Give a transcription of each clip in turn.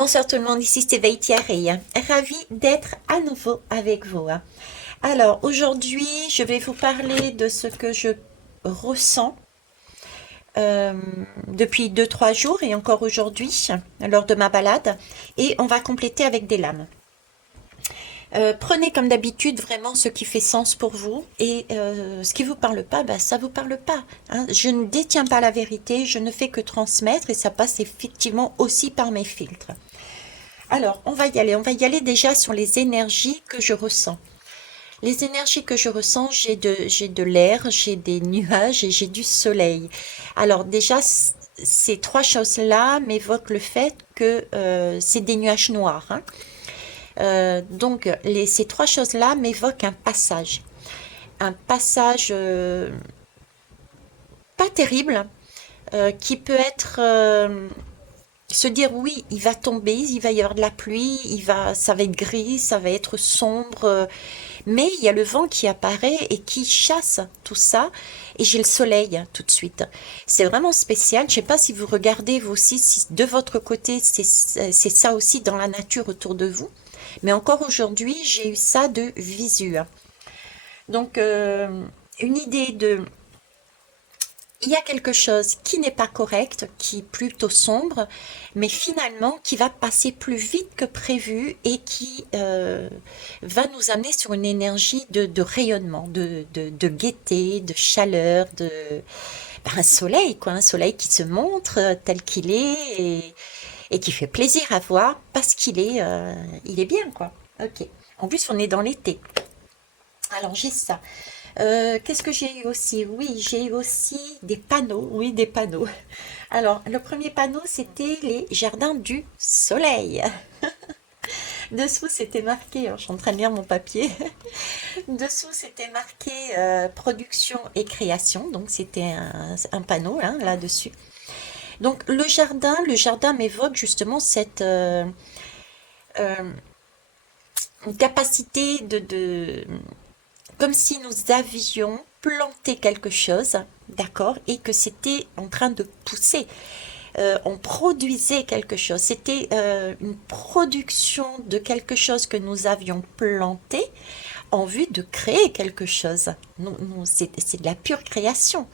Bonsoir tout le monde, ici c'est Veitiarei. Ravie d'être à nouveau avec vous. Alors aujourd'hui, je vais vous parler de ce que je ressens euh, depuis deux-trois jours et encore aujourd'hui lors de ma balade. Et on va compléter avec des lames. Prenez comme d'habitude vraiment ce qui fait sens pour vous et ce qui vous parle pas, bah, ça vous parle pas. Hein. Je ne détiens pas la vérité, je ne fais que transmettre et ça passe effectivement aussi par mes filtres. Alors, on va y aller déjà sur les énergies que je ressens. Les énergies que je ressens, j'ai de l'air, j'ai des nuages et j'ai du soleil. Alors déjà, ces trois choses-là m'évoquent le fait que c'est des nuages noirs. Hein. Ces trois choses-là m'évoquent un passage. Un passage pas terrible, qui peut être se dire oui, il va tomber, il va y avoir de la pluie, ça va être gris, ça va être sombre, mais il y a le vent qui apparaît et qui chasse tout ça, et j'ai le soleil tout de suite. C'est vraiment spécial. Je ne sais pas si vous regardez vous aussi, si de votre côté c'est ça aussi dans la nature autour de vous, mais encore aujourd'hui j'ai eu ça de visu. Donc une idée de il y a quelque chose qui n'est pas correct, qui est plutôt sombre, mais finalement qui va passer plus vite que prévu et qui va nous amener sur une énergie de rayonnement, de gaieté, de chaleur, un soleil, quoi, un soleil qui se montre tel qu'il est et qui fait plaisir à voir parce il est bien, quoi. Ok. En plus, on est dans l'été. Alors j'ai ça. Qu'est-ce que j'ai eu aussi? Oui, j'ai eu aussi des panneaux. Oui, des panneaux. Alors, le premier panneau, c'était les jardins du soleil. Dessous, c'était marqué, je suis en train de lire mon papier. Dessous, c'était marqué production et création. Donc, c'était un panneau hein, là-dessus. Donc, le jardin m'évoque justement cette euh, capacité comme si nous avions planté quelque chose, d'accord, et que c'était en train de pousser. On produisait quelque chose. C'était une production de quelque chose que nous avions planté en vue de créer quelque chose. C'est de la pure création,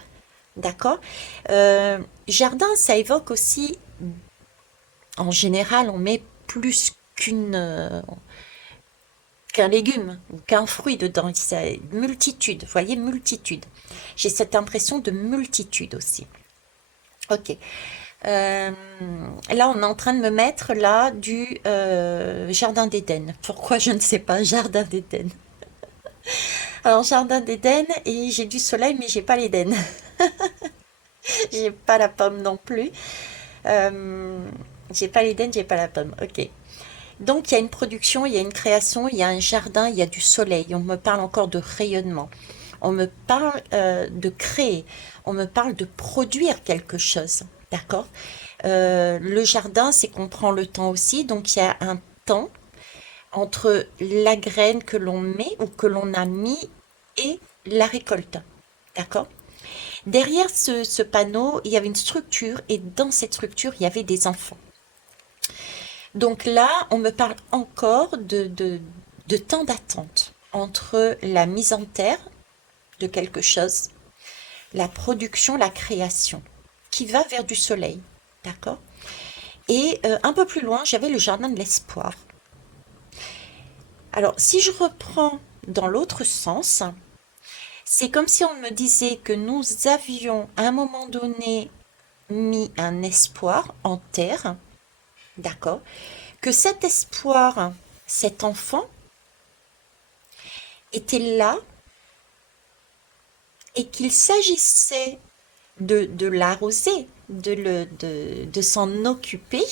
d'accord. Jardin, ça évoque aussi, en général, on met plus qu'un légume ou qu'un fruit dedans. C'est multitude, vous voyez, multitude. J'ai cette impression de multitude aussi. Ok. Là, on est en train de me mettre là du jardin d'Éden. Pourquoi je ne sais pas, jardin d'Éden. Alors, jardin d'Éden et j'ai du soleil, mais j'ai pas l'Éden. J'ai pas la pomme non plus. J'ai pas l'Éden, j'ai pas la pomme. Ok. Donc il y a une production, il y a une création, il y a un jardin, il y a du soleil. On me parle encore de rayonnement. On me parle de créer. On me parle de produire quelque chose. D'accord. Le jardin, c'est qu'on prend le temps aussi. Donc il y a un temps entre la graine que l'on met ou que l'on a mis et la récolte. D'accord. Derrière ce panneau, il y avait une structure et dans cette structure, il y avait des enfants. Donc là, on me parle encore de temps d'attente entre la mise en terre de quelque chose, la production, la création, qui va vers du soleil. D'accord. Et un peu plus loin, j'avais le jardin de l'espoir. Alors, si je reprends dans l'autre sens, c'est comme si on me disait que nous avions à un moment donné mis un espoir en terre, d'accord, que cet espoir, cet enfant, était là et qu'il s'agissait de l'arroser, de s'en occuper,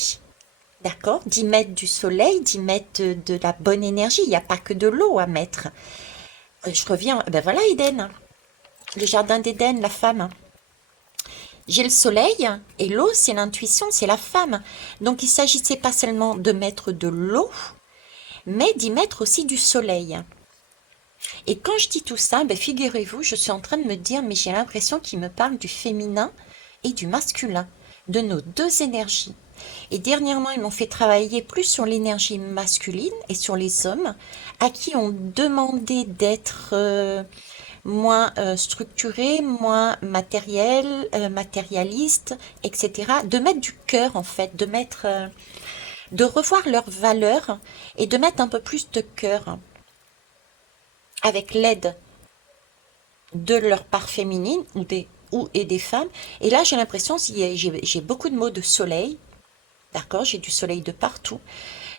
d'accord, d'y mettre du soleil, d'y mettre de la bonne énergie. Il n'y a pas que de l'eau à mettre. Je reviens, ben voilà Éden, le jardin d'Éden, la femme. J'ai le soleil et l'eau, c'est l'intuition, c'est la femme. Donc il s'agissait pas seulement de mettre de l'eau, mais d'y mettre aussi du soleil. Et quand je dis tout ça, ben figurez-vous, je suis en train de me dire, mais j'ai l'impression qu'il me parle du féminin et du masculin, de nos deux énergies. Et dernièrement, ils m'ont fait travailler plus sur l'énergie masculine et sur les hommes à qui on demandait d'être moins structurés, moins matérialistes, etc. De mettre du cœur en fait, de revoir leurs valeurs et de mettre un peu plus de cœur avec l'aide de leur part féminine et des femmes. Et là, j'ai l'impression, j'ai beaucoup de mots de soleil, d'accord, j'ai du soleil de partout.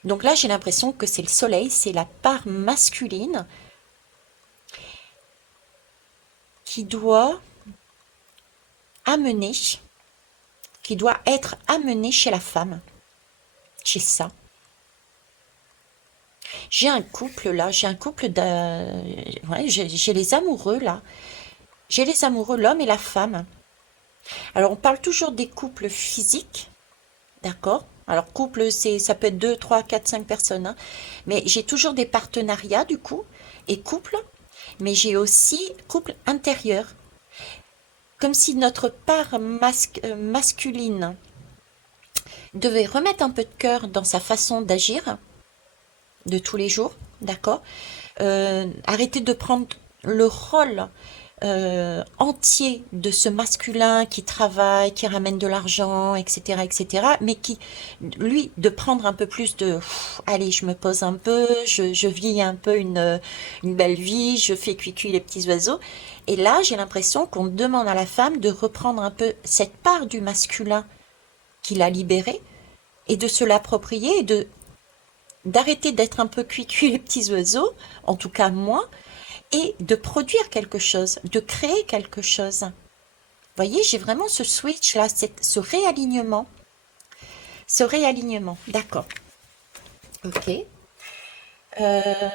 Donc là, j'ai l'impression que c'est le soleil, c'est la part masculine qui doit amener, qui doit être amenée chez la femme. J'ai ça. J'ai un couple là, j'ai un couple de... Ouais, j'ai les amoureux là. J'ai les amoureux, l'homme et la femme. Alors, on parle toujours des couples physiques, d'accord? Alors, couple, ça peut être 2, 3, 4, 5 personnes, hein. Mais j'ai toujours des partenariats, du coup, et couple. Mais j'ai aussi couple intérieur. Comme si notre part masculine devait remettre un peu de cœur dans sa façon d'agir de tous les jours, d'accord? Arrêter de prendre le rôle entier de ce masculin qui travaille, qui ramène de l'argent, etc., etc., mais qui, lui, de prendre un peu plus de, allez, je me pose un peu, je vis un peu une belle vie, je fais cuicui les petits oiseaux. Et là, j'ai l'impression qu'on demande à la femme de reprendre un peu cette part du masculin qu'il a libérée et de se l'approprier et d'arrêter d'être un peu cuicui les petits oiseaux, en tout cas moi, et de produire quelque chose, de créer quelque chose. Vous voyez, j'ai vraiment ce switch là, ce réalignement. Ce réalignement, d'accord. Ok. Je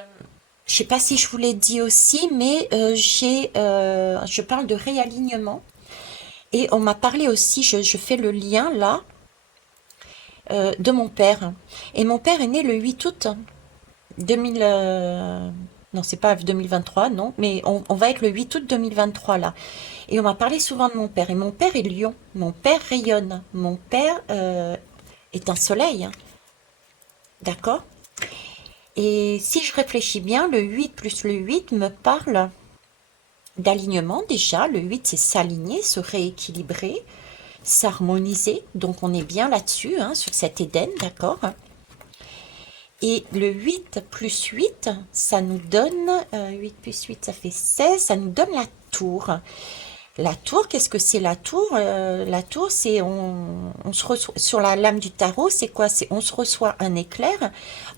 sais pas si je vous l'ai dit aussi, mais je parle de réalignement. Et on m'a parlé aussi, je fais le lien là, de mon père. Et mon père est né le 8 août 2000, non, c'est pas 2023, non, mais on va être le 8 août 2023 là. Et on m'a parlé souvent de mon père. Et mon père est lion. Mon père rayonne. Mon père est un soleil. Hein. D'accord? Et si je réfléchis bien, le 8 plus le 8 me parle d'alignement déjà. Le 8, c'est s'aligner, se rééquilibrer, s'harmoniser. Donc on est bien là-dessus, hein, sur cet Éden, d'accord? Et le 8 plus 8, ça nous donne, 8 plus 8, ça fait 16, ça nous donne la tour. La tour, qu'est-ce que c'est la tour? La tour, c'est on se reçoit, sur la lame du tarot, c'est quoi? C'est on se reçoit un éclair,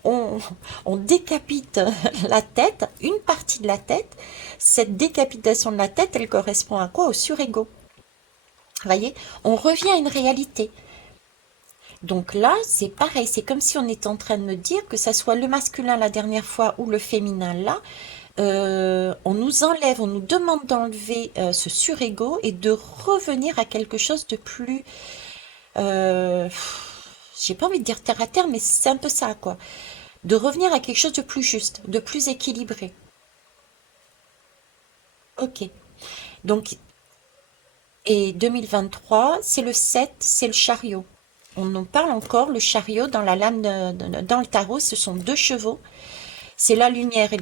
on, on décapite la tête, une partie de la tête. Cette décapitation de la tête, elle correspond à quoi? Au surego. Vous voyez? On revient à une réalité. Donc là, c'est pareil, c'est comme si on était en train de me dire que ça soit le masculin la dernière fois ou le féminin là, on nous enlève, on nous demande d'enlever ce surego et de revenir à quelque chose de plus, euh, j'ai pas envie de dire terre à terre, mais c'est un peu ça quoi, de revenir à quelque chose de plus juste, de plus équilibré. Ok. Donc, et 2023, c'est le 7, c'est le chariot. On en parle encore, le chariot dans la lame dans le tarot, ce sont deux chevaux. C'est la lumière et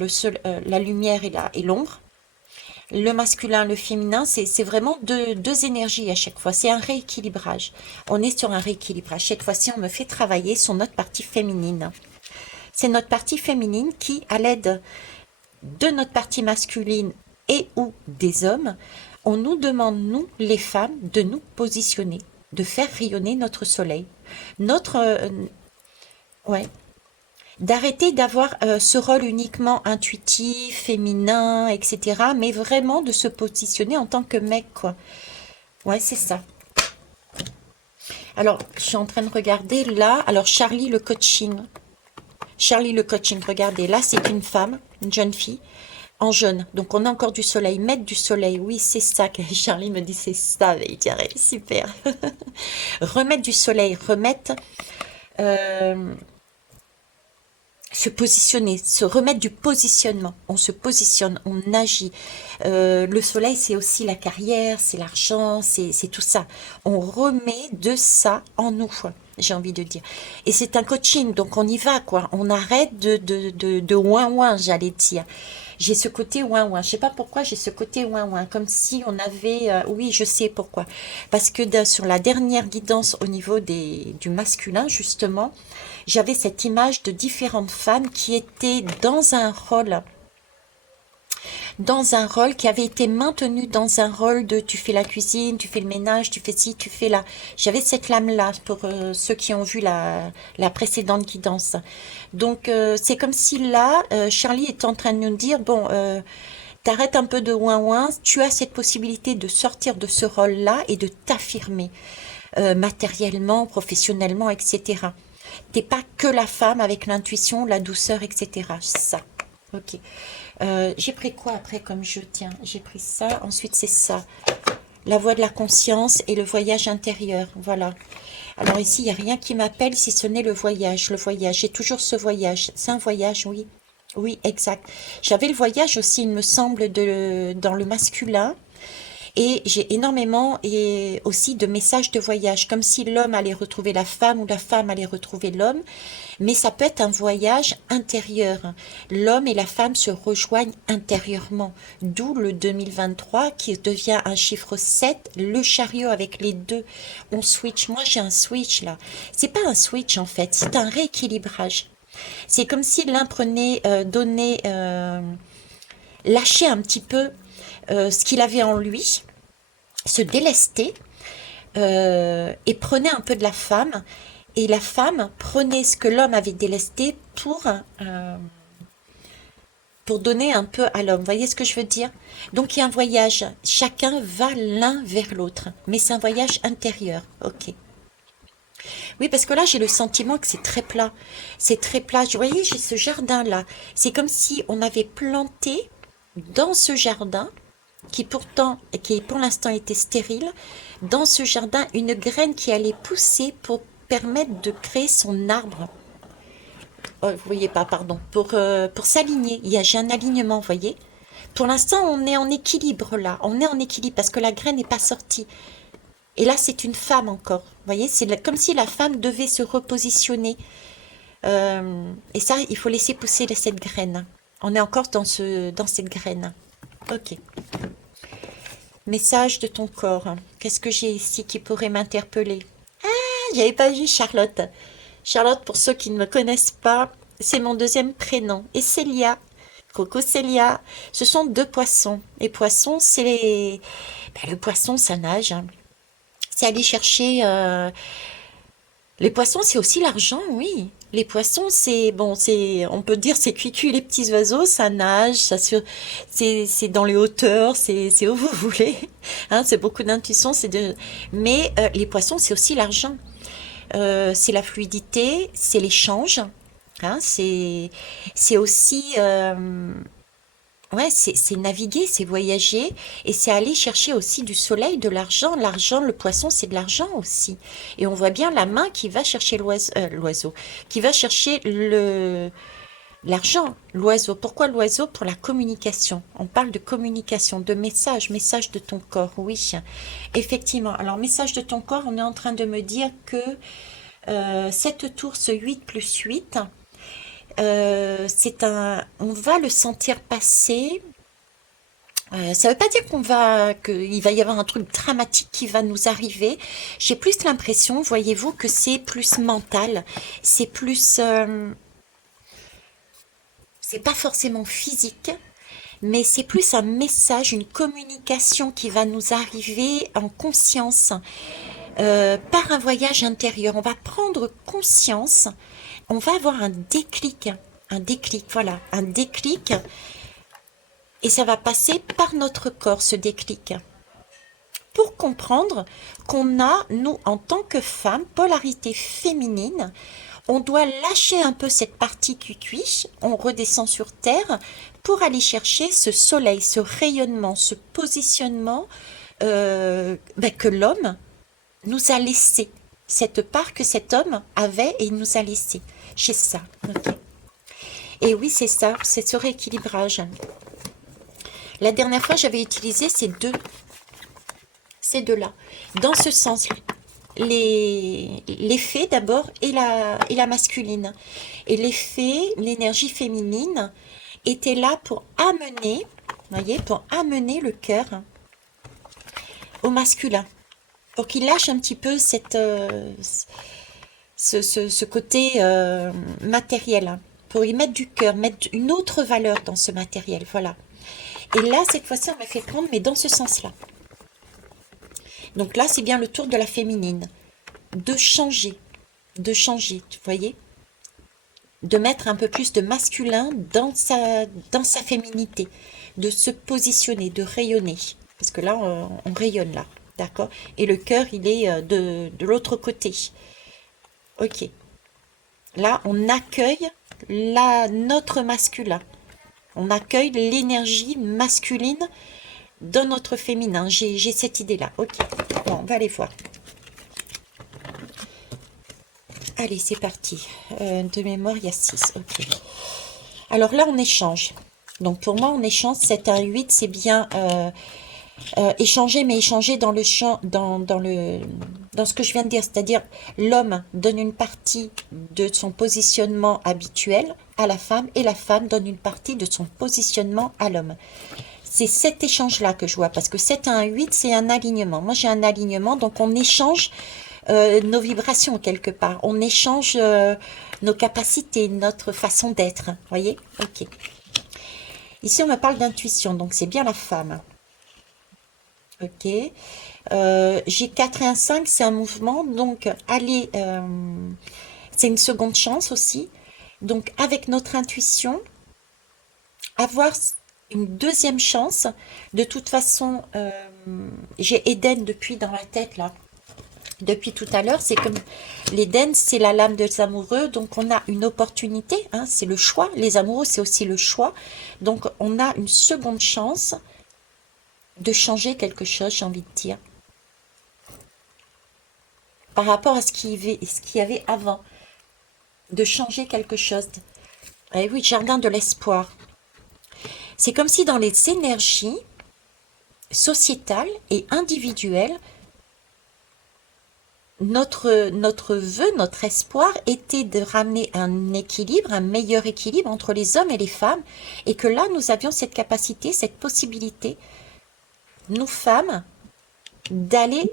la lumière et l'ombre. Le masculin, le féminin, c'est vraiment deux énergies à chaque fois. C'est un rééquilibrage. On est sur un rééquilibrage. Cette fois-ci, on me fait travailler sur notre partie féminine. C'est notre partie féminine qui, à l'aide de notre partie masculine et ou des hommes, on nous demande, nous, les femmes, de nous positionner, de faire rayonner notre soleil. Notre, ouais, d'arrêter d'avoir ce rôle uniquement intuitif, féminin, etc. Mais vraiment de se positionner en tant que mec, quoi. Ouais, c'est ça. Alors, je suis en train de regarder là. Alors, Charlie le coaching. Charlie le coaching, regardez. Là, c'est une femme, une jeune fille, en jaune. Donc, on a encore du soleil. Mettre du soleil, oui, c'est ça que Charlie me dit, c'est ça. Il dirait, super. Remettre du soleil, remettre... euh, se positionner, se remettre du positionnement. On se positionne, on agit. Le soleil, c'est aussi la carrière, c'est l'argent, c'est tout ça. On remet de ça en nous. j'ai envie de dire. Et c'est un coaching, donc on y va, quoi. On arrête de ouin-ouin, j'allais dire. J'ai ce côté ouin-ouin. Je sais pas pourquoi j'ai ce côté ouin-ouin. Comme si on avait... oui, je sais pourquoi. Parce que sur la dernière guidance au niveau du masculin, justement, j'avais cette image de différentes femmes qui étaient dans un rôle qui avait été maintenu dans un rôle de tu fais la cuisine, tu fais le ménage, tu fais ci, tu fais là. J'avais cette lame-là pour ceux qui ont vu la précédente guidance. Donc c'est comme si là, Charlie est en train de nous dire, bon, t'arrêtes un peu de ouin-ouin, tu as cette possibilité de sortir de ce rôle-là et de t'affirmer matériellement, professionnellement, etc. T'es pas que la femme avec l'intuition, la douceur, etc. Ça. Ok. J'ai pris quoi après comme jeu? Tiens, j'ai pris ça. Ensuite, c'est ça. La voix de la conscience et le voyage intérieur. Voilà. Alors ici, il n'y a rien qui m'appelle si ce n'est le voyage. Le voyage. J'ai toujours ce voyage. C'est un voyage, oui. Oui, exact. J'avais le voyage aussi, il me semble, dans le masculin. Et j'ai énormément et aussi de messages de voyage, comme si l'homme allait retrouver la femme ou la femme allait retrouver l'homme. Mais ça peut être un voyage intérieur. L'homme et la femme se rejoignent intérieurement. D'où le 2023 qui devient un chiffre 7, le chariot avec les deux. On switch. Moi, j'ai un switch là. C'est pas un switch en fait, c'est un rééquilibrage. C'est comme si l'un prenait, lâchait un petit peu ce qu'il avait en lui, se délestait et prenait un peu de la femme. Et la femme prenait ce que l'homme avait délesté pour donner un peu à l'homme. Vous voyez ce que je veux dire? Donc il y a un voyage. Chacun va l'un vers l'autre. Mais c'est un voyage intérieur. Ok. Oui, parce que là, j'ai le sentiment que c'est très plat. C'est très plat. Vous voyez, j'ai ce jardin-là. C'est comme si on avait planté dans ce jardin, qui pour l'instant était stérile, dans ce jardin, une graine qui allait pousser pour permettre de créer son arbre. Oh, vous voyez pas, pardon. Pour s'aligner. J'ai un alignement, vous voyez. Pour l'instant, on est en équilibre là. On est en équilibre parce que la graine n'est pas sortie. Et là, c'est une femme encore. Vous voyez, comme si la femme devait se repositionner. Et ça, il faut laisser pousser cette graine. On est encore dans cette graine. Ok. Message de ton corps. Qu'est-ce que j'ai ici qui pourrait m'interpeller? Ah, j'avais pas vu Charlotte. Charlotte, pour ceux qui ne me connaissent pas, c'est mon deuxième prénom. Et Célia. Coucou Célia. Ce sont deux poissons. Les poissons, le poisson, ça nage. C'est aller chercher... Les poissons, c'est aussi l'argent, oui. Les poissons, on peut dire, c'est cuicui, les petits oiseaux, ça nage, c'est dans les hauteurs, c'est où vous voulez. Hein, c'est beaucoup d'intuition, mais les poissons, c'est aussi l'argent. C'est la fluidité, c'est l'échange. Hein, c'est aussi, ouais, c'est naviguer, c'est voyager, et c'est aller chercher aussi du soleil, de l'argent. L'argent, le poisson, c'est de l'argent aussi. Et on voit bien la main qui va chercher l'oiseau, qui va chercher l'argent, l'oiseau. Pourquoi l'oiseau? Pour la communication. On parle de communication, de message de ton corps, oui. Effectivement. Alors, message de ton corps, on est en train de me dire que cette tour, ce 8 plus 8, on va le sentir passer. Ça ne veut pas dire qu'il va y avoir un truc dramatique qui va nous arriver. J'ai plus l'impression, voyez-vous, que c'est plus mental. C'est plus, c'est pas forcément physique, mais c'est plus un message, une communication qui va nous arriver en conscience, par un voyage intérieur. On va prendre conscience, on va avoir un déclic, voilà, un déclic, et ça va passer par notre corps, ce déclic, pour comprendre qu'on a, nous, en tant que femmes, polarité féminine, on doit lâcher un peu cette partie cuicui, on redescend sur terre pour aller chercher ce soleil, ce rayonnement, ce positionnement que l'homme nous a laissé, cette part que cet homme avait et il nous a laissé. C'est ça. Okay. Et oui, c'est ça, c'est ce rééquilibrage. La dernière fois, j'avais utilisé ces deux-là, dans ce sens-là. les fées d'abord et la masculine. Et les fées, l'énergie féminine, était là pour amener, voyez, pour amener le cœur au masculin, pour qu'il lâche un petit peu ce côté matériel, pour y mettre du cœur, mettre une autre valeur dans ce matériel, voilà. Et là, cette fois-ci, on m'a fait prendre, mais dans ce sens-là. Donc là, c'est bien le tour de la féminine, de changer, vous voyez, de mettre un peu plus de masculin dans sa féminité, de se positionner, de rayonner. Parce que là, on rayonne là, d'accord? Et le cœur, il est de l'autre côté. Ok. Là, on accueille notre masculin. On accueille l'énergie masculine dans notre féminin. J'ai cette idée-là. Ok. Bon, on va aller voir. Allez, c'est parti. De mémoire, il y a 6. Ok. Alors là, on échange. Donc pour moi, on échange 7 à 8, c'est bien échanger, mais échanger dans le champ, dans ce que je viens de dire. C'est-à-dire, l'homme donne une partie de son positionnement habituel à la femme et la femme donne une partie de son positionnement à l'homme. C'est cet échange-là que je vois, parce que 7 à 8, c'est un alignement. Moi, j'ai un alignement, donc on échange nos vibrations quelque part. On échange nos capacités, notre façon d'être. Voyez? Ok. Ici, on me parle d'intuition, donc c'est bien la femme. Ok. J'ai 4 et un 5, c'est un mouvement, donc allez, c'est une seconde chance aussi. Donc avec notre intuition, avoir une deuxième chance. De toute façon, j'ai Eden depuis dans la tête là. Depuis tout à l'heure, c'est comme l'Éden, c'est la lame des amoureux, donc on a une opportunité, hein, c'est le choix. Les amoureux, c'est aussi le choix. Donc on a une seconde chance de changer quelque chose, j'ai envie de dire, par rapport à ce qu'il y avait avant, de changer quelque chose. Et oui, jardin de l'espoir. C'est comme si dans les énergies sociétales et individuelles, notre vœu, notre espoir était de ramener un équilibre, un meilleur équilibre entre les hommes et les femmes, et que là, nous avions cette capacité, cette possibilité, nous femmes, d'aller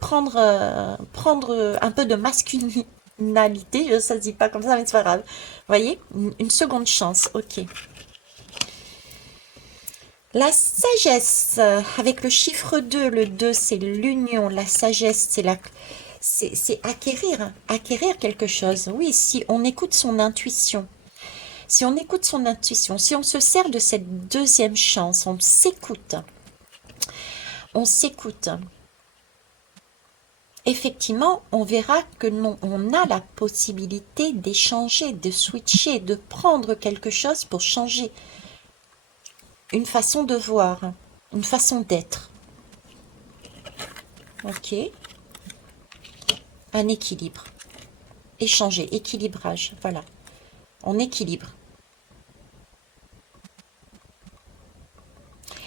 prendre un peu de masculinité, ça se dit pas comme ça, mais c'est pas grave. Vous voyez, une seconde chance, ok. La sagesse, avec le chiffre 2, le 2 c'est l'union, la sagesse c'est acquérir quelque chose. Oui, si on écoute son intuition, si on écoute son intuition, si on se sert de cette deuxième chance, on s'écoute. Effectivement, on verra que non, on a la possibilité d'échanger, de switcher, de prendre quelque chose pour changer une façon de voir, une façon d'être. Ok, un équilibre. Échanger, équilibrage, voilà. On équilibre.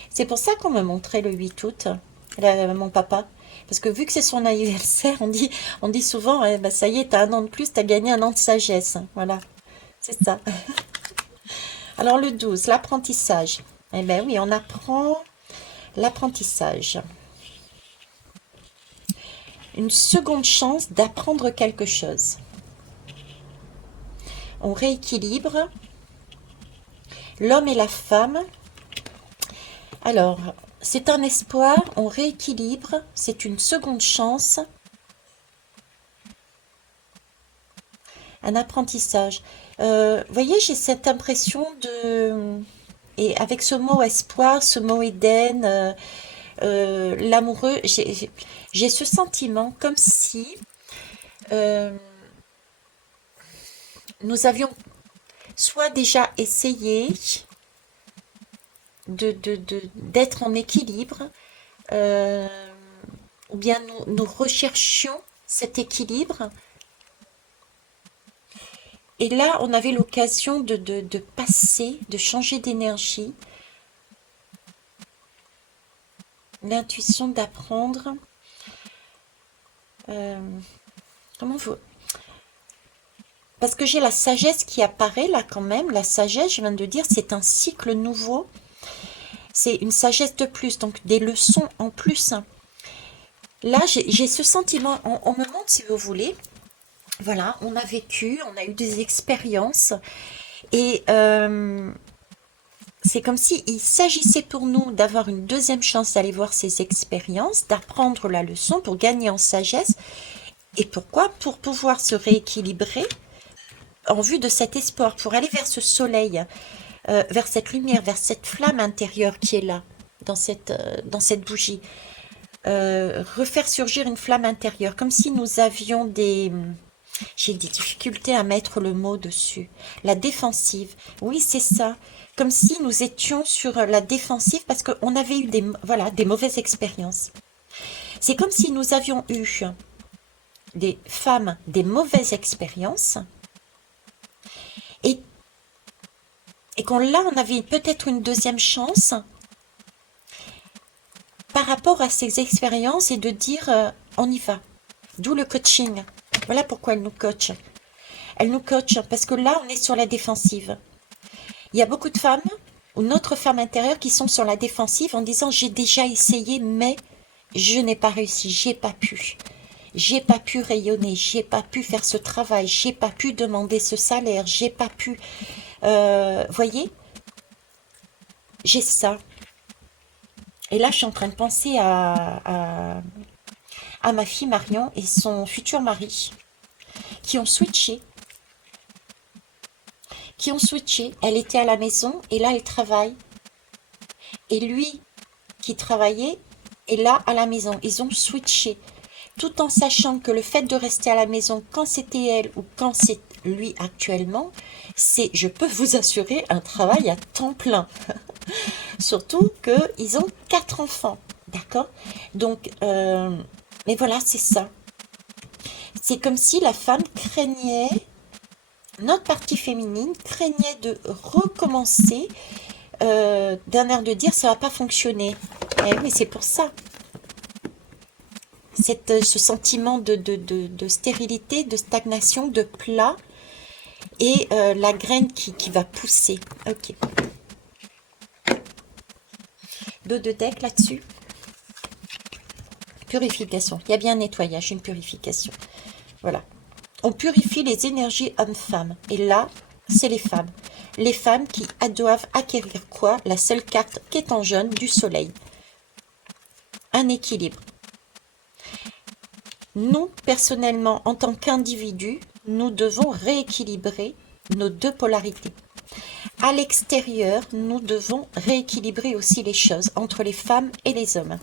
C'est pour ça qu'on me montrait le 8 août, mon papa. Parce que vu que c'est son anniversaire, on dit souvent, eh ben, ça y est, t'as un an de plus, t'as gagné un an de sagesse. Voilà, c'est ça. Alors le 12, l'apprentissage. Eh bien oui, on apprend l'apprentissage. Une seconde chance d'apprendre quelque chose. On rééquilibre l'homme et la femme. Alors, c'est un espoir, on rééquilibre, c'est une seconde chance, un apprentissage. Voyez, j'ai cette impression de... Et avec ce mot espoir, ce mot Éden, l'amoureux, j'ai ce sentiment comme si euh, nous avions soit déjà essayé d'être en équilibre, euh, ou bien nous recherchions cet équilibre. Et là, on avait l'occasion de passer, de changer d'énergie, l'intuition d'apprendre. Euh, comment vous... Parce que j'ai la sagesse qui apparaît là quand même. La sagesse, je viens de dire, c'est un cycle nouveau. C'est une sagesse de plus, donc des leçons en plus. Là, j'ai ce sentiment, on me montre si vous voulez. Voilà, on a vécu, on a eu des expériences. Et c'est comme si il s'agissait pour nous d'avoir une deuxième chance d'aller voir ces expériences, d'apprendre la leçon pour gagner en sagesse. Et pourquoi? Pour pouvoir se rééquilibrer en vue de cet espoir, pour aller vers ce soleil, vers cette lumière, vers cette flamme intérieure qui est là, dans cette bougie. Refaire surgir une flamme intérieure, comme si nous avions des... J'ai des difficultés à mettre le mot dessus. La défensive, oui, c'est ça. Comme si nous étions sur la défensive parce qu'on avait eu voilà, des mauvaises expériences. C'est comme si nous avions eu des femmes, des mauvaises expériences et, et qu'on là, on avait peut-être une deuxième chance par rapport à ces expériences et de dire on y va. D'où le coaching. Voilà pourquoi elle nous coach. Elle nous coach parce que là, on est sur la défensive. Il y a beaucoup de femmes ou notre femme intérieure qui sont sur la défensive en disant j'ai déjà essayé mais je n'ai pas réussi, j'ai pas pu. J'ai pas pu rayonner, j'ai pas pu faire ce travail, j'ai pas pu demander ce salaire, j'ai pas pu... voyez, j'ai ça. Et là, je suis en train de penser à ma fille Marion et son futur mari qui ont switché. Elle était à la maison et là, elle travaille. Et lui, qui travaillait, est là à la maison. Ils ont switché. Tout en sachant que le fait de rester à la maison quand c'était elle ou quand c'est lui actuellement, c'est, je peux vous assurer, un travail à temps plein. Surtout qu'ils ont 4 enfants. D'accord? Donc, mais voilà, c'est ça. C'est comme si la femme craignait, notre partie féminine craignait de recommencer d'un air de dire ça va pas fonctionner. Eh oui, c'est pour ça. Ce sentiment de stérilité, de stagnation, de plat et la graine qui va pousser. Ok. Dos de deck là-dessus. Purification. Il y a bien un nettoyage, une purification. Voilà. On purifie les énergies hommes-femmes. Et là, c'est les femmes. Les femmes qui doivent acquérir quoi? La seule carte qui est en jaune du soleil. Un équilibre. Nous, personnellement, en tant qu'individus, nous devons rééquilibrer nos deux polarités. À l'extérieur, nous devons rééquilibrer aussi les choses entre les femmes et les hommes.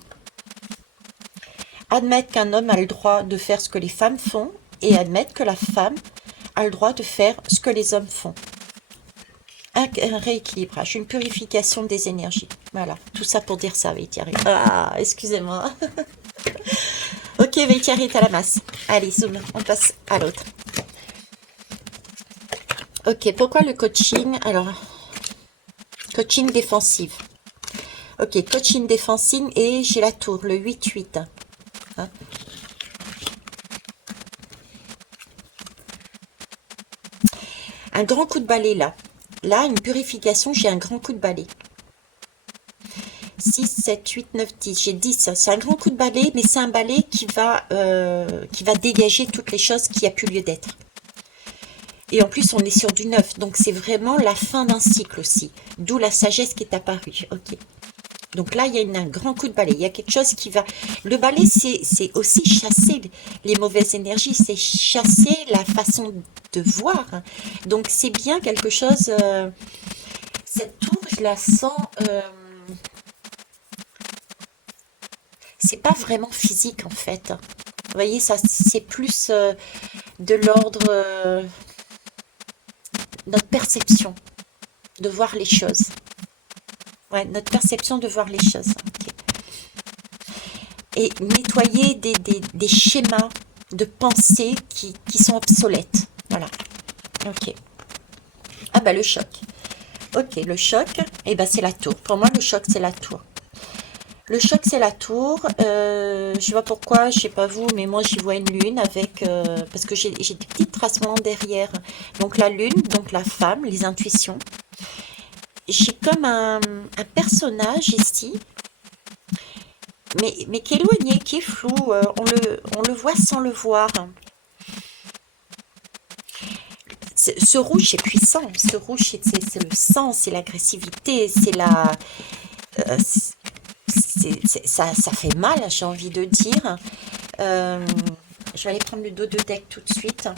Admettre qu'un homme a le droit de faire ce que les femmes font et admettre que la femme a le droit de faire ce que les hommes font. Un rééquilibrage, une purification des énergies. Voilà, tout ça pour dire ça, Vétiari. Ah, excusez-moi. Ok, Vétiari, t'as la masse. Allez, zoom, on passe à l'autre. Ok, pourquoi le coaching? Alors, coaching défensif. Ok, coaching défensif et j'ai la tour, le 8-8. Hein? Un grand coup de balai là. Là, une purification, j'ai un grand coup de balai. 6, 7, 8, 9, 10. J'ai 10. C'est un grand coup de balai, mais c'est un balai qui va dégager toutes les choses qui a pu lieu d'être. Et en plus, on est sur du 9. Donc, c'est vraiment la fin d'un cycle aussi. D'où la sagesse qui est apparue. Ok. Donc là, il y a un grand coup de balai. Il y a quelque chose qui va... Le balai, c'est aussi chasser les mauvaises énergies. C'est chasser la façon de voir. Donc, c'est bien quelque chose... cette tour, je la sens... c'est pas vraiment physique, en fait. Vous voyez, ça, c'est plus de l'ordre... notre perception de voir les choses. Ouais, notre perception de voir les choses. Okay. Et nettoyer des schémas de pensée qui sont obsolètes. Voilà. Ok. Ah bah le choc. Ok, le choc, eh ben c'est la tour. Pour moi, le choc, c'est la tour. Le choc, c'est la tour. Je vois pourquoi, je sais pas vous, mais moi j'y vois une lune avec parce que j'ai des petits tracements derrière. Donc la lune, donc la femme, les intuitions. J'ai comme un personnage ici, mais qui est éloigné, qui est flou. On le voit sans le voir. Ce rouge, c'est puissant. Ce rouge, c'est le sang, c'est l'agressivité, c'est la. euh, ça fait mal, j'ai envie de dire. Euh, je vais aller prendre le dos de deck tout de suite.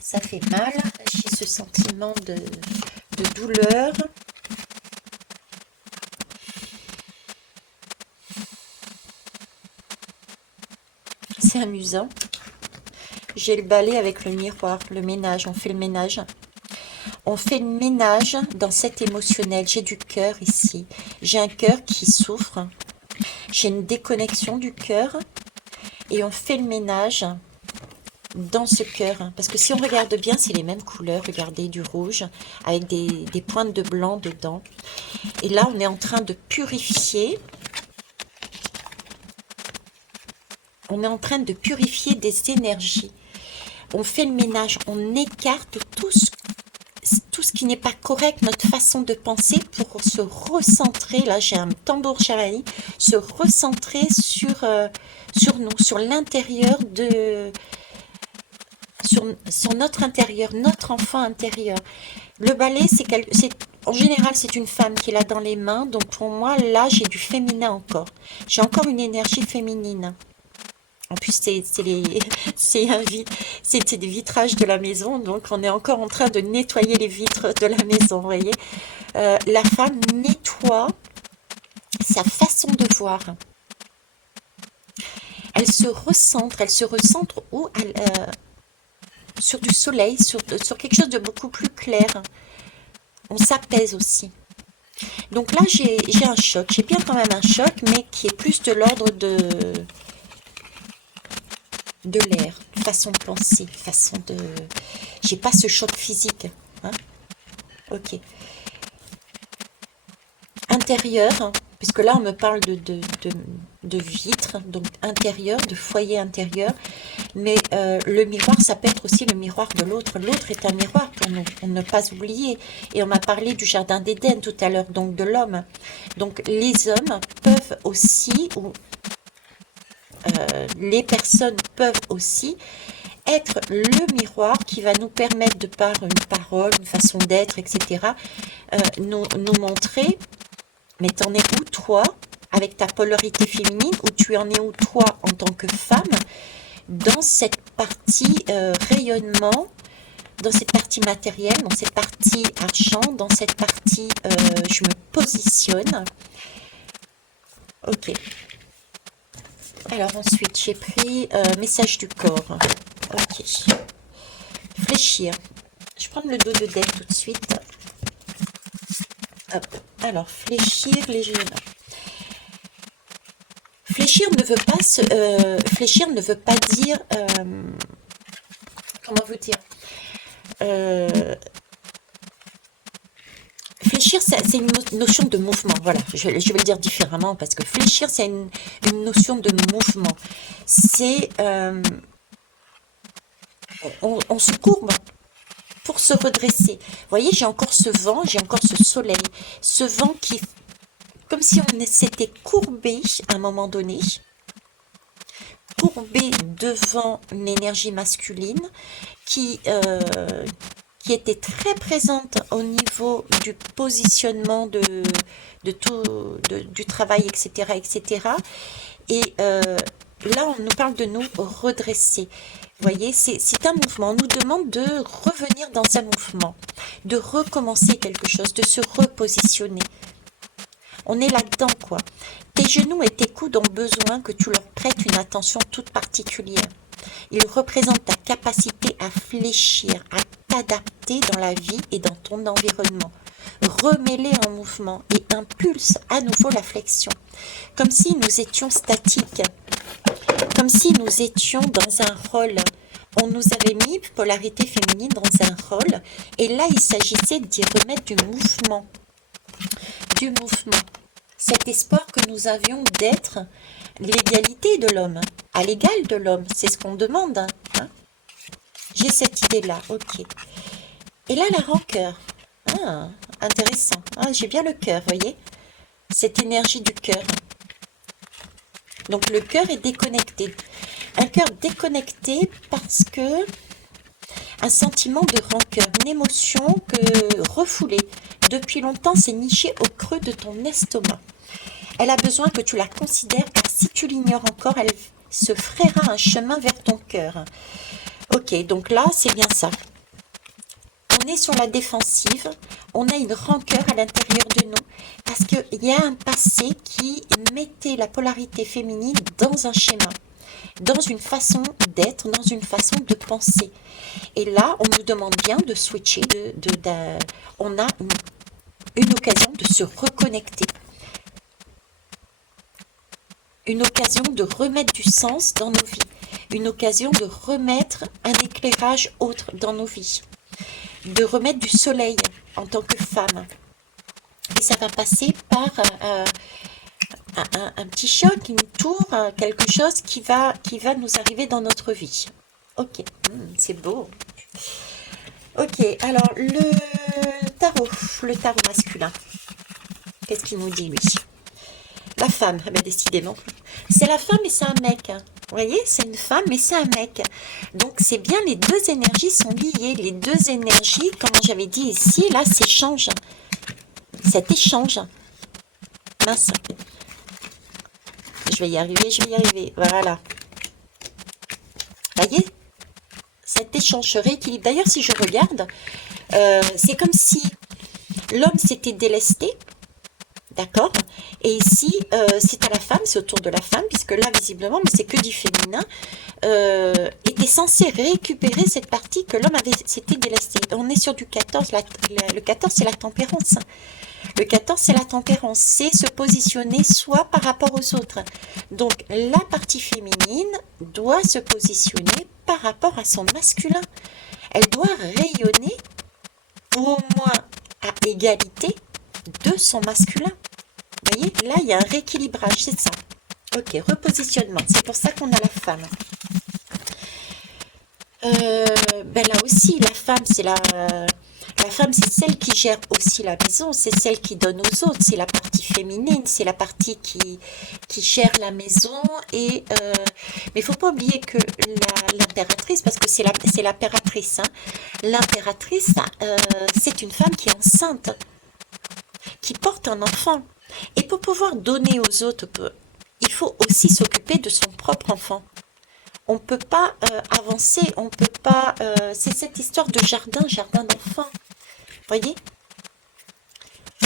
Ça fait mal. J'ai ce sentiment de douleur. C'est amusant. J'ai le balai avec le miroir, le ménage. On fait le ménage. On fait le ménage dans cet émotionnel. J'ai du cœur ici. J'ai un cœur qui souffre. J'ai une déconnexion du cœur. Et on fait le ménage dans ce cœur. Parce que si on regarde bien, c'est les mêmes couleurs. Regardez, du rouge avec des pointes de blanc dedans. Et là, on est en train de purifier. On est en train de purifier des énergies. On fait le ménage. On écarte tout ce qui n'est pas correct, notre façon de penser pour se recentrer. Là, j'ai un tambour chavali. Se recentrer sur nous, sur l'intérieur sur notre intérieur, notre enfant intérieur. Le balai, en général, c'est une femme qui l'a dans les mains. Donc pour moi, là, j'ai du féminin encore. J'ai encore une énergie féminine. En plus, c'est des vitrages de la maison, donc on est encore en train de nettoyer les vitres de la maison, vous voyez. La femme nettoie sa façon de voir. Elle se recentre où sur du soleil, sur quelque chose de beaucoup plus clair. On s'apaise aussi. Donc là, j'ai un choc. J'ai bien quand même un choc, mais qui est plus de l'ordre de l'air, façon de penser, façon de... J'ai pas ce choc physique. Hein. Ok. Intérieur, hein, puisque là on me parle de vitre, donc intérieur, de foyer intérieur, mais le miroir, ça peut être aussi le miroir de l'autre. L'autre est un miroir pour nous, pour ne pas oublier. Et on m'a parlé du jardin d'Éden tout à l'heure, donc de l'homme. Donc les hommes peuvent aussi, ou les personnes peuvent aussi être le miroir qui va nous permettre, de par une parole, une façon d'être, etc., nous montrer, mais t'en es où toi, avec ta polarité féminine, ou tu en es où toi en tant que femme, dans cette partie rayonnement, dans cette partie matérielle, dans cette partie argent, dans cette partie je me positionne. Ok. Alors ensuite, j'ai pris message du corps. Ok. Fléchir. Je prends le dos de deck tout de suite. Hop. Alors, fléchir légèrement. Fléchir ne veut pas fléchir ne veut pas dire comment vous dire fléchir, c'est une notion de mouvement. Voilà, je vais le dire différemment parce que fléchir, c'est une notion de mouvement. C'est on se courbe pour se redresser. Vous voyez, j'ai encore ce vent, j'ai encore ce soleil. Ce vent qui, comme si on s'était courbé à un moment donné, courbé devant une énergie masculine qui était très présente au niveau du positionnement de tout, du travail, etc., etc. Et là, on nous parle de nous redresser. Vous voyez, c'est un mouvement. On nous demande de revenir dans un mouvement, de recommencer quelque chose, de se repositionner. On est là-dedans, quoi. Tes genoux et tes coudes ont besoin que tu leur prêtes une attention toute particulière. Ils représentent ta capacité à fléchir, à t'adapter dans la vie et dans ton environnement. Remets-les en mouvement et impulse à nouveau la flexion. Comme si nous étions statiques, comme si nous étions dans un rôle. On nous avait mis polarité féminine dans un rôle et là il s'agissait d'y remettre du mouvement. Du mouvement. cet espoir que nous avions d'être l'égalité de l'homme, à l'égal de l'homme, c'est ce qu'on demande. Hein. J'ai cette idée-là, ok. Et là, la rancœur. Ah, intéressant. Ah, j'ai bien le cœur, voyez? Cette énergie du cœur. Donc le cœur est déconnecté. Un cœur déconnecté parce que un sentiment de rancœur, une émotion que refoulée. Depuis longtemps, c'est niché au creux de ton estomac. Elle a besoin que tu la considères car si tu l'ignores encore, elle se frayera un chemin vers ton cœur. Ok, donc là, c'est bien ça. On est sur la défensive, on a une rancœur à l'intérieur de nous parce qu'il y a un passé qui mettait la polarité féminine dans un schéma, dans une façon d'être, dans une façon de penser. Et là, on nous demande bien de switcher, on a une occasion de se reconnecter, une occasion de remettre du sens dans nos vies, une occasion de remettre un éclairage autre dans nos vies, de remettre du soleil en tant que femme. Et ça va passer par un petit choc, une tour, quelque chose qui va nous arriver dans notre vie. Ok, c'est beau. Ok, alors le tarot masculin, qu'est-ce qu'il nous dit lui? La femme, mais décidément, c'est la femme et c'est un mec. Vous voyez, c'est une femme et c'est un mec. Donc c'est bien, les deux énergies sont liées. Les deux énergies, comme j'avais dit ici, là, s'échangent. Cet échange. Mince. Je vais y arriver. Voilà. Vous voyez, cet échange se rééquilibre. D'ailleurs, si je regarde, c'est comme si l'homme s'était délesté. D'accord. Et ici, c'est à la femme, c'est autour de la femme, puisque là, visiblement, mais c'est que du féminin, était censé récupérer cette partie que l'homme s'était délesté. On est sur du 14, le 14, c'est la tempérance. Le 14, c'est la tempérance, c'est se positionner soit par rapport aux autres. Donc, la partie féminine doit se positionner par rapport à son masculin. Elle doit rayonner, au moins à égalité, de son masculin. Vous voyez, là, il y a un rééquilibrage, c'est ça. Ok, repositionnement, c'est pour ça qu'on a la femme. Là aussi, la femme, c'est celle qui gère aussi la maison, c'est celle qui donne aux autres, c'est la partie féminine, c'est la partie qui gère la maison. Mais il ne faut pas oublier que l'impératrice, parce que c'est l'impératrice, hein, l'impératrice, c'est une femme qui est enceinte, qui porte un enfant. Et pour pouvoir donner aux autres, il faut aussi s'occuper de son propre enfant. On ne peut pas avancer, on ne peut pas... c'est cette histoire de jardin d'enfants. Vous voyez?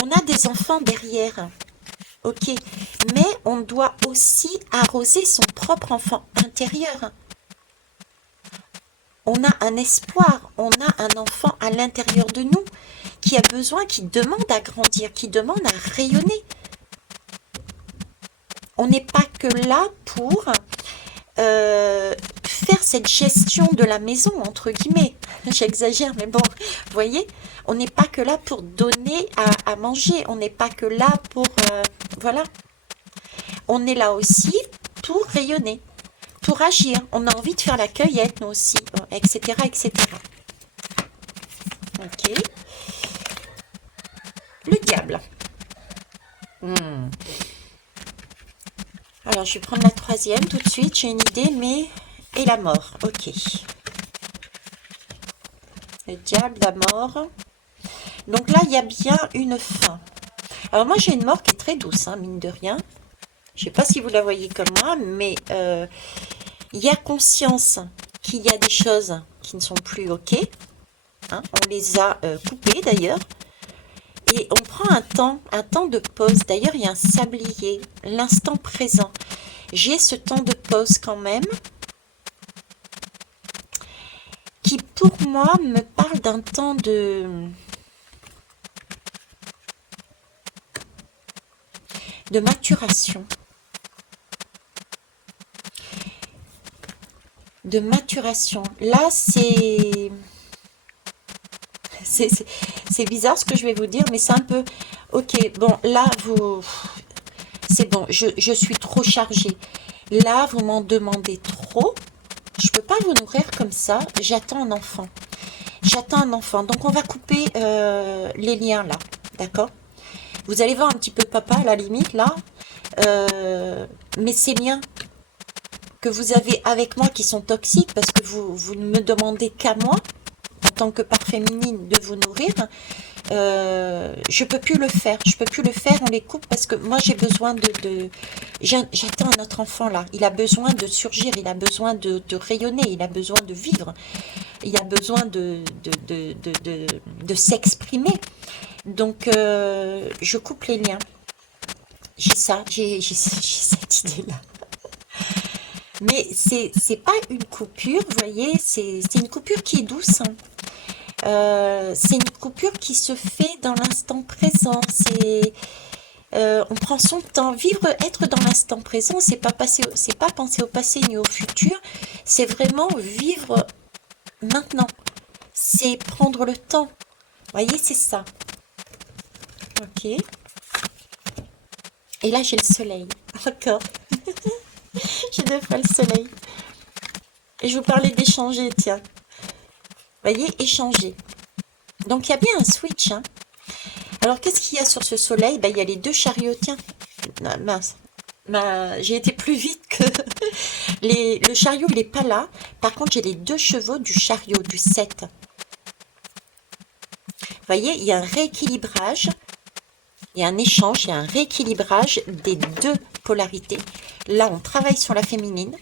On a des enfants derrière. Ok. Mais on doit aussi arroser son propre enfant intérieur. On a un espoir, on a un enfant à l'intérieur de nous qui a besoin, qui demande à grandir, qui demande à rayonner. On n'est pas que là pour faire cette gestion de la maison, entre guillemets. J'exagère, mais bon, vous voyez, on n'est pas que là pour donner à manger, on n'est pas que là pour... voilà. On est là aussi pour rayonner, pour agir. On a envie de faire la cueillette, nous aussi, etc., etc. Ok. Le diable. Alors, je vais prendre la troisième tout de suite. J'ai une idée, mais... Et la mort. Ok. Le diable, la mort. Donc là, il y a bien une fin. Alors, moi, j'ai une mort qui est très douce, hein, mine de rien. Je ne sais pas si vous la voyez comme moi, mais il y a conscience qu'il y a des choses qui ne sont plus ok. Hein, on les a coupées, d'ailleurs. Et on prend un temps de pause. D'ailleurs, il y a un sablier, l'instant présent. J'ai ce temps de pause quand même, qui pour moi me parle d'un temps de maturation. De maturation. Là, c'est bizarre ce que je vais vous dire, mais c'est un peu... Ok, bon, là, c'est bon, je suis trop chargée. Là, vous m'en demandez trop. Je peux pas vous nourrir comme ça. J'attends un enfant. J'attends un enfant. Donc, on va couper les liens là. D'accord? Vous allez voir un petit peu papa à la limite là. Mais ces liens que vous avez avec moi qui sont toxiques parce que vous ne me demandez qu'à moi, en tant que part féminine, de vous nourrir, je peux plus le faire. Je peux plus le faire, on les coupe parce que moi j'ai besoin j'attends un autre enfant là. Il a besoin de surgir, il a besoin de rayonner, il a besoin de vivre, il a besoin de s'exprimer. Donc je coupe les liens. J'ai ça, j'ai cette idée-là. Mais c'est pas une coupure, vous voyez, c'est une coupure qui est douce, hein. C'est une coupure qui se fait dans l'instant présent. On prend son temps. Vivre, être dans l'instant présent, c'est pas penser au passé ni au futur. C'est vraiment vivre maintenant. C'est prendre le temps. Vous voyez, c'est ça. Ok. Et là, j'ai le soleil. Encore. J'ai deux fois le soleil. Et je vous parlais d'échanger, tiens. Vous voyez, échanger. Donc, il y a bien un switch, hein. Alors, qu'est-ce qu'il y a sur ce soleil? Ben, il y a les deux chariots. Tiens, ah, mince. J'ai été plus vite que... Le chariot, il n'est pas là. Par contre, j'ai les deux chevaux du chariot, du 7. Vous voyez, il y a un rééquilibrage. Il y a un échange, il y a un rééquilibrage des deux polarités. Là, on travaille sur la féminine.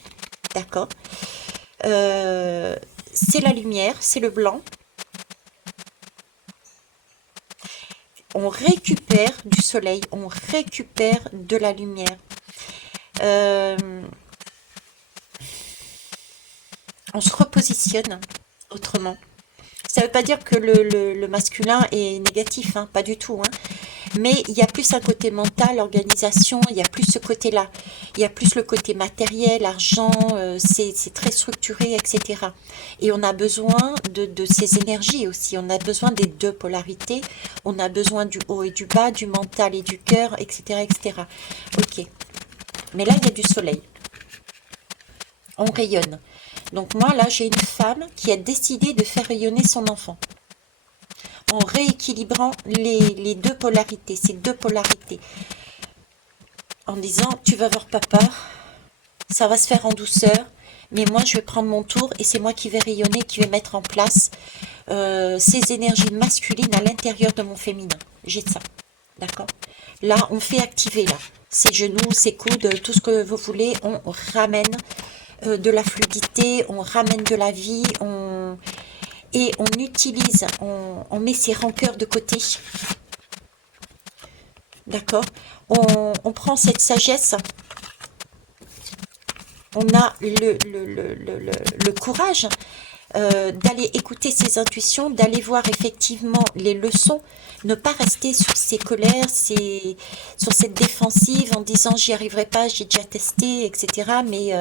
D'accord? C'est la lumière, c'est le blanc. On récupère du soleil, on récupère de la lumière. On se repositionne autrement. Ça ne veut pas dire que le masculin est négatif, hein, pas du tout, hein. Mais il y a plus un côté mental, organisation, il y a plus ce côté-là. Il y a plus le côté matériel, argent, c'est très structuré, etc. Et on a besoin de ces énergies aussi. On a besoin des deux polarités. On a besoin du haut et du bas, du mental et du cœur, etc., etc. Ok. Mais là, il y a du soleil. On rayonne. Donc moi, là, j'ai une femme qui a décidé de faire rayonner son enfant. En rééquilibrant les deux polarités, ces deux polarités. En disant, tu vas voir papa, ça va se faire en douceur, mais moi je vais prendre mon tour et c'est moi qui vais rayonner, qui vais mettre en place ces énergies masculines à l'intérieur de mon féminin. J'ai ça, d'accord? Là, on fait activer, là, ses genoux, ses coudes, tout ce que vous voulez, on ramène de la fluidité, on ramène de la vie, et on utilise, on met ses rancœurs de côté. D'accord? On prend cette sagesse. On a le courage d'aller écouter ses intuitions, d'aller voir effectivement les leçons, ne pas rester sur ses colères, sur cette défensive en disant j'y arriverai pas, j'ai déjà testé, etc. Mais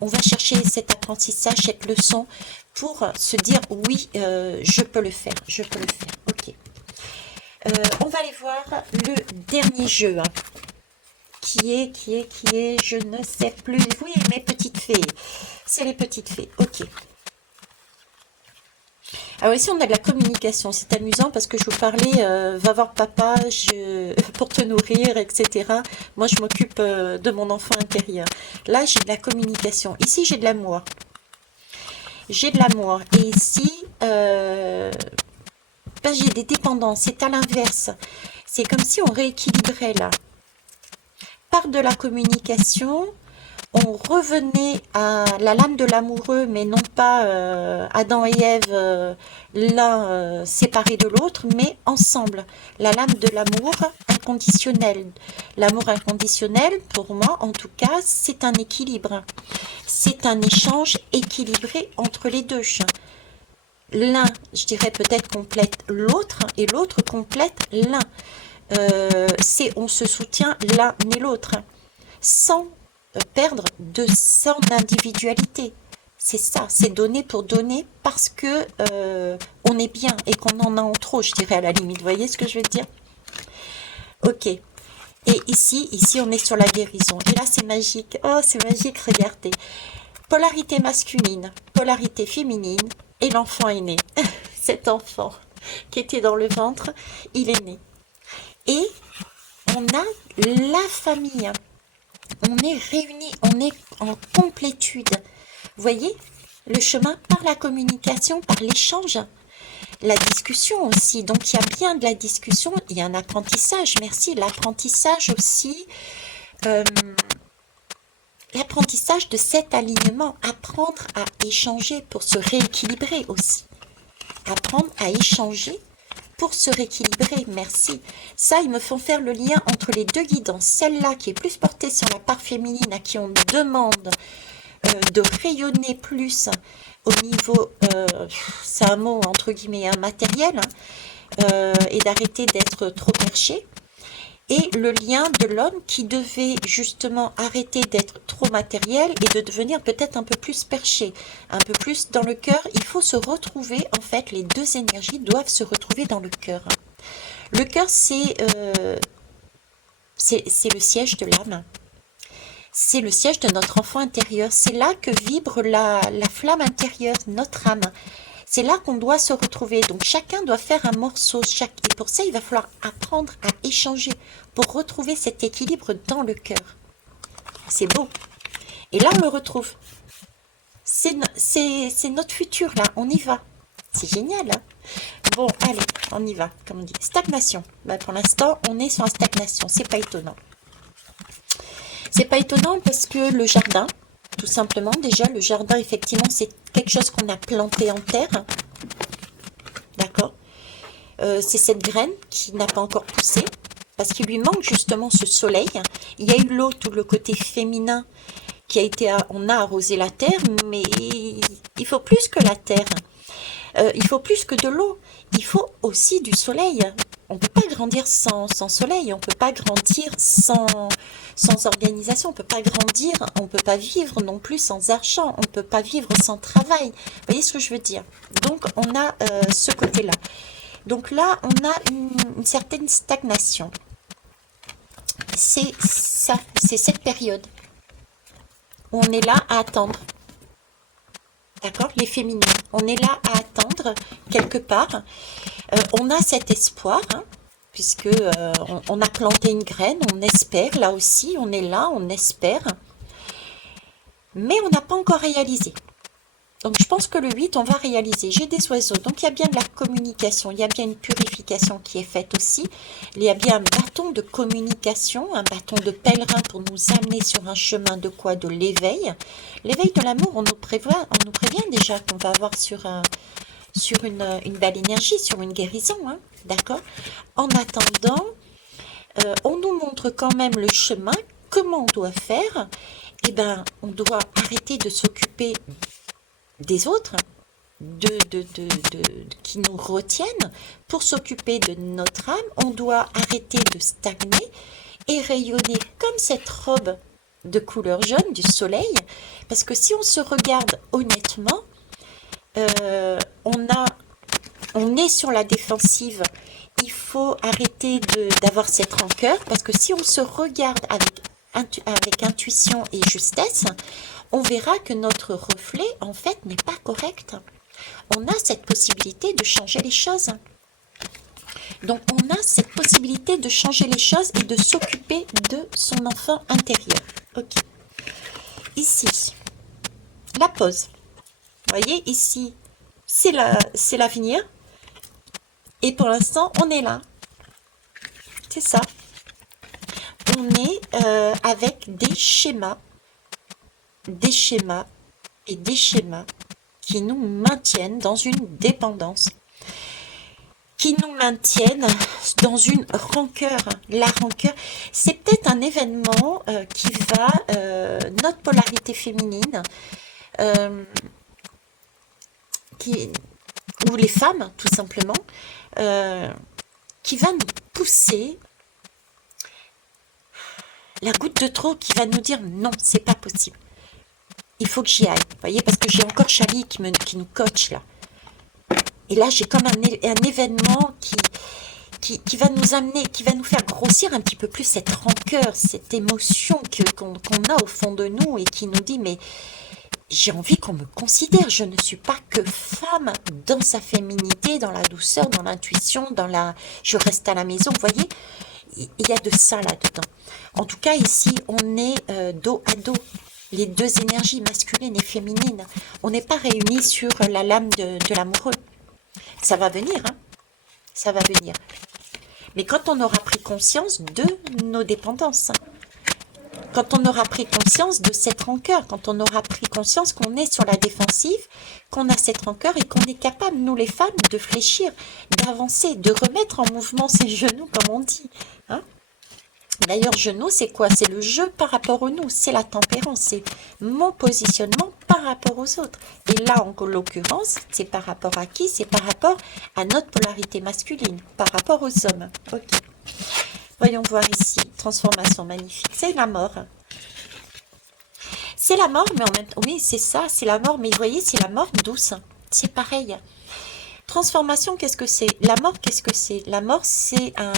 on va chercher cet apprentissage, cette leçon pour se dire oui, je peux le faire, je peux le faire. Ok. On va aller voir le dernier jeu, hein, qui est, je ne sais plus. Oui, mes petites fées. C'est les petites fées. Ok. Alors ici, on a de la communication. C'est amusant parce que je vous parlais, va voir papa pour te nourrir, etc. Moi, je m'occupe de mon enfant intérieur. Là, j'ai de la communication. Ici, j'ai de l'amour. J'ai de l'amour. Et ici, ben, j'ai des dépendances. C'est à l'inverse. C'est comme si on rééquilibrait là. Par de la communication, on revenait à la lame de l'amoureux, mais non pas Adam et Ève, l'un séparé de l'autre, mais ensemble. La lame de l'amour inconditionnel. L'amour inconditionnel, pour moi, en tout cas, c'est un équilibre. C'est un échange équilibré entre les deux. L'un, je dirais peut-être complète l'autre, et l'autre complète l'un. On se soutient l'un et l'autre, sans perdre de son individualité. C'est ça, c'est donner pour donner parce que on est bien et qu'on en a en trop, je dirais à la limite. Vous voyez ce que je veux dire? Ok. Et ici, on est sur la guérison. Et là, c'est magique. Oh, c'est magique, regardez. Polarité masculine, polarité féminine, et l'enfant est né. Cet enfant qui était dans le ventre, il est né. Et on a la famille. On est réunis, on est en complétude. Vous voyez, le chemin par la communication, par l'échange, la discussion aussi. Donc il y a bien de la discussion, il y a un apprentissage, merci. L'apprentissage aussi, euh, l'apprentissage de cet alignement, apprendre à échanger pour se rééquilibrer aussi. Apprendre à échanger pour se rééquilibrer, merci. Ça, ils me font faire le lien entre les deux guidances. Celle-là qui est plus portée sur la part féminine, à qui on demande de rayonner plus au niveau, c'est un mot entre guillemets matériel, hein, et d'arrêter d'être trop perché. Et le lien de l'homme qui devait justement arrêter d'être trop matériel et de devenir peut-être un peu plus perché, un peu plus dans le cœur. Il faut se retrouver, en fait, les deux énergies doivent se retrouver dans le cœur. Le cœur, c'est le siège de l'âme. C'est le siège de notre enfant intérieur. C'est là que vibre la flamme intérieure, notre âme. C'est là qu'on doit se retrouver. Donc chacun doit faire un morceau. Et pour ça, il va falloir apprendre à échanger pour retrouver cet équilibre dans le cœur. C'est beau. Et là, on le retrouve. C'est notre futur, là. On y va. C'est génial, hein. Bon, allez, on y va, comme on dit. Stagnation. Ben, pour l'instant, on est sur la stagnation. C'est pas étonnant. C'est pas étonnant parce que le jardin, tout simplement, déjà, le jardin, effectivement, c'est quelque chose qu'on a planté en terre. D'accord. C'est cette graine qui n'a pas encore poussé parce qu'il lui manque justement ce soleil. Il y a eu l'eau, tout le côté féminin qui a été, on a arrosé la terre, mais il faut plus que la terre. Il faut plus que de l'eau. Il faut aussi du soleil. On ne peut pas grandir sans soleil. On ne peut pas grandir sans organisation. On ne peut pas grandir. On ne peut pas vivre non plus sans argent. On ne peut pas vivre sans travail. Vous voyez ce que je veux dire? Donc, on a ce côté-là. Donc là, on a une certaine stagnation. C'est ça, c'est cette période où on est là à attendre. D'accord? Les féminines. On est là à attendre quelque part. On a cet espoir, hein, puisque on a planté une graine, on espère, là aussi, on est là, on espère. Mais on n'a pas encore réalisé. Donc je pense que le 8, on va réaliser. J'ai des oiseaux, donc il y a bien de la communication, il y a bien une purification qui est faite aussi. Il y a bien un bâton de communication, un bâton de pèlerin pour nous amener sur un chemin de quoi? De l'éveil. L'éveil de l'amour, on nous prévient déjà qu'on va avoir sur une belle énergie, sur une guérison, hein, d'accord? En attendant, on nous montre quand même le chemin, comment on doit faire. Eh bien, on doit arrêter de s'occuper des autres, qui nous retiennent pour s'occuper de notre âme. On doit arrêter de stagner et rayonner comme cette robe de couleur jaune du soleil, parce que si on se regarde honnêtement, on est sur la défensive. Il faut arrêter d'avoir cette rancœur, parce que si on se regarde avec intuition et justesse, on verra que notre reflet, en fait, n'est pas correct. On a cette possibilité de changer les choses. Donc, on a cette possibilité de changer les choses et de s'occuper de son enfant intérieur. Ok. Ici, la pause. Vous voyez, ici, c'est l'avenir. Et pour l'instant, on est là. C'est ça. On est avec des schémas et des schémas qui nous maintiennent dans une dépendance, qui nous maintiennent dans une rancœur. La rancœur, c'est peut-être un événement qui va, notre polarité féminine, ou les femmes tout simplement, qui va nous pousser la goutte de trop, qui va nous dire non, c'est pas possible. Il faut que j'y aille, vous voyez, parce que j'ai encore Chali qui nous coach là. Et là, j'ai comme un événement qui qui va nous amener, qui va nous faire grossir un petit peu plus cette rancœur, cette émotion qu'on a au fond de nous et qui nous dit, mais j'ai envie qu'on me considère, je ne suis pas que femme dans sa féminité, dans la douceur, dans l'intuition, dans la... Je reste à la maison, vous voyez, il y a de ça là-dedans. En tout cas, ici, on est dos à dos, les deux énergies masculines et féminines. On n'est pas réunis sur la lame de l'amoureux. Ça va venir, hein, ça va venir. Mais quand on aura pris conscience de nos dépendances, quand on aura pris conscience de cette rancœur, quand on aura pris conscience qu'on est sur la défensive, qu'on a cette rancœur et qu'on est capable, nous les femmes, de fléchir, d'avancer, de remettre en mouvement ses genoux, comme on dit. Hein? D'ailleurs, genoux, c'est quoi? C'est le jeu par rapport aux nous, c'est la tempérance, c'est mon positionnement par rapport aux autres. Et là, en l'occurrence, c'est par rapport à qui? C'est par rapport à notre polarité masculine, par rapport aux hommes. Ok. Voyons voir ici, transformation magnifique. C'est la mort. C'est la mort, mais en même temps, oui, c'est ça, c'est la mort. Mais vous voyez, c'est la mort douce. C'est pareil. Transformation, qu'est-ce que c'est? La mort, qu'est-ce que c'est? La mort, c'est un...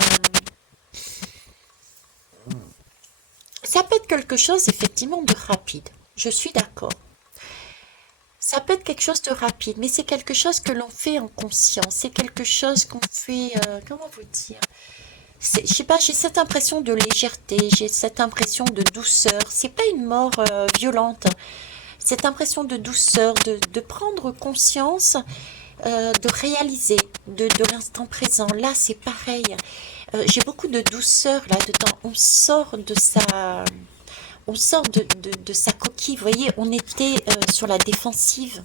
Ça peut être quelque chose, effectivement, de rapide. Je suis d'accord. Ça peut être quelque chose de rapide, mais c'est quelque chose que l'on fait en conscience. C'est quelque chose qu'on fait... comment vous dire? Je sais pas, j'ai cette impression de légèreté, j'ai cette impression de douceur. C'est pas une mort violente. Cette impression de douceur, de prendre conscience, de réaliser, de l'instant présent. Là, c'est pareil. J'ai beaucoup de douceur là-dedans. On sort de sa... On sort de sa coquille. Vous voyez, on était sur la défensive.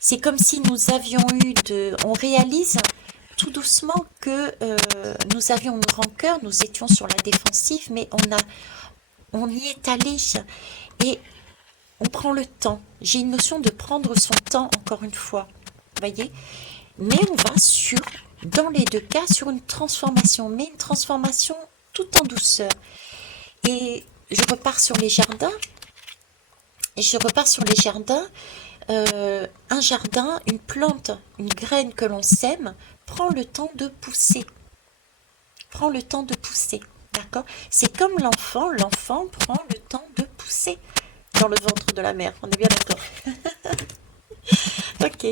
C'est comme si nous avions eu de... On réalise tout doucement que nous avions une rancœur, nous étions sur la défensive, mais on y est allé et on prend le temps. J'ai une notion de prendre son temps, encore une fois, vous voyez. Mais on va sur, dans les deux cas, sur une transformation, mais une transformation tout en douceur. Et je repars sur les jardins. Un jardin, une plante, une graine que l'on sème, prend le temps de pousser. Prend le temps de pousser, d'accord? C'est comme l'enfant prend le temps de pousser dans le ventre de la mère. On est bien d'accord? Ok.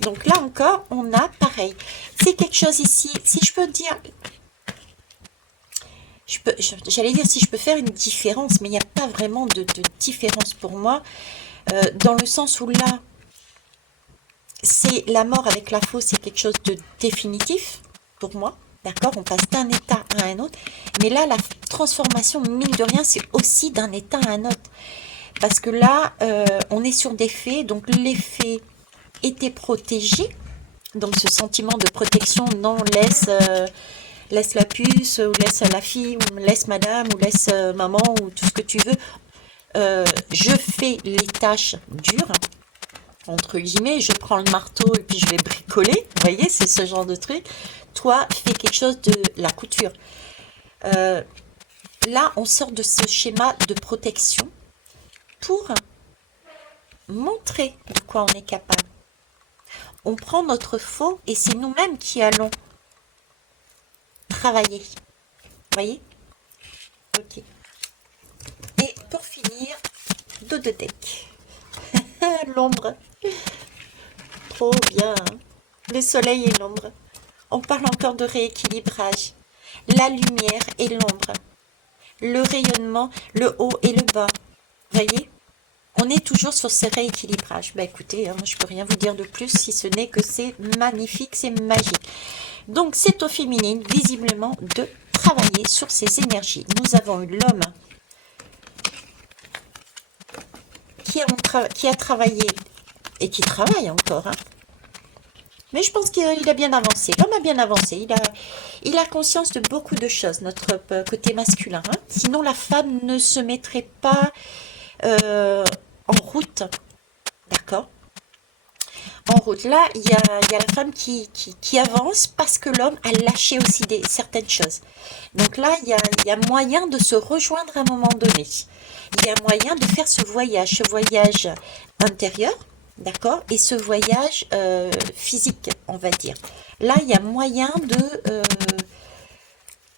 Donc là encore, on a pareil. C'est quelque chose ici, si je peux dire... J'allais dire si je peux faire une différence, mais il n'y a pas vraiment de différence pour moi, dans le sens où là, c'est la mort avec la fausse, c'est quelque chose de définitif pour moi, d'accord? On passe d'un état à un autre, mais là, la transformation, mine de rien, c'est aussi d'un état à un autre, parce que là, on est sur des faits, donc les faits étaient protégés, donc ce sentiment de protection, non, laisse la puce, ou laisse la fille, ou laisse madame, ou laisse maman, ou tout ce que tu veux. Je fais les tâches dures, entre guillemets, je prends le marteau et puis je vais bricoler. Vous voyez, c'est ce genre de truc. Toi, fais quelque chose de la couture. Là, on sort de ce schéma de protection pour montrer de quoi on est capable. On prend notre faux et c'est nous-mêmes qui allons travailler. Vous voyez? Ok. Et pour finir, dos de deck. L'ombre. Trop bien. Le soleil et l'ombre. On parle encore de rééquilibrage. La lumière et l'ombre. Le rayonnement, le haut et le bas. Vous voyez? On est toujours sur ce rééquilibrage. Bah écoutez, hein, je ne peux rien vous dire de plus si ce n'est que c'est magnifique, c'est magique. Donc c'est au féminin, visiblement, de travailler sur ces énergies. Nous avons eu l'homme qui a travaillé et qui travaille encore. Hein. Mais je pense qu'il a bien avancé. L'homme a bien avancé. Il a conscience de beaucoup de choses, notre côté masculin. Hein. Sinon, la femme ne se mettrait pas en route. D'accord? En route. Là, il y a la femme qui avance parce que l'homme a lâché aussi certaines choses. Donc là, il y a moyen de se rejoindre à un moment donné. Il y a moyen de faire ce voyage intérieur, d'accord? Et ce voyage physique, on va dire. Là, il y a moyen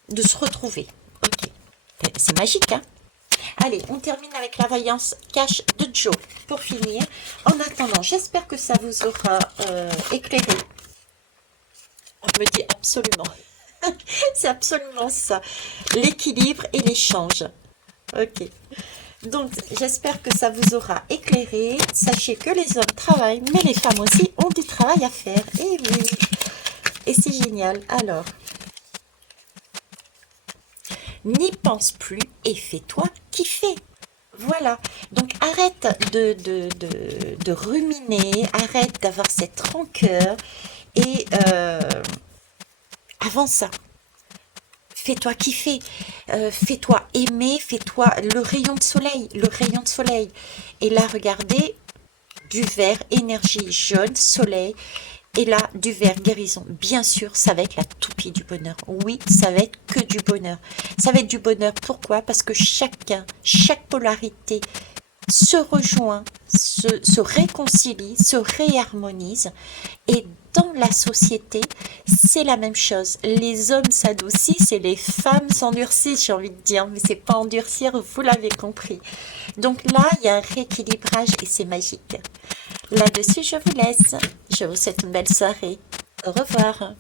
de se retrouver. Ok, c'est magique, hein? Allez, on termine avec la voyance cash de Joe pour finir. En attendant, j'espère que ça vous aura éclairé. On me dit absolument. C'est absolument ça. L'équilibre et l'échange. Ok. Donc, j'espère que ça vous aura éclairé. Sachez que les hommes travaillent, mais les femmes aussi ont du travail à faire. Et oui, et c'est génial. Alors, n'y pense plus et fais-toi kiffer. Voilà. Donc, arrête de ruminer, arrête d'avoir cette rancœur et avant ça. Fais-toi kiffer, fais-toi aimer, fais-toi le rayon de soleil. Et là, regardez, du vert énergie jaune, soleil, et là, du vert guérison. Bien sûr, ça va être la toupie du bonheur. Oui, ça va être que du bonheur. Ça va être du bonheur. Pourquoi? Parce que chacun, chaque polarité se rejoint, se réconcilie, se réharmonise. Et dans la société, c'est la même chose. Les hommes s'adoucissent et les femmes s'endurcissent, j'ai envie de dire. Mais c'est pas endurcir, vous l'avez compris. Donc là, il y a un rééquilibrage et c'est magique. Là-dessus, je vous laisse. Je vous souhaite une belle soirée. Au revoir.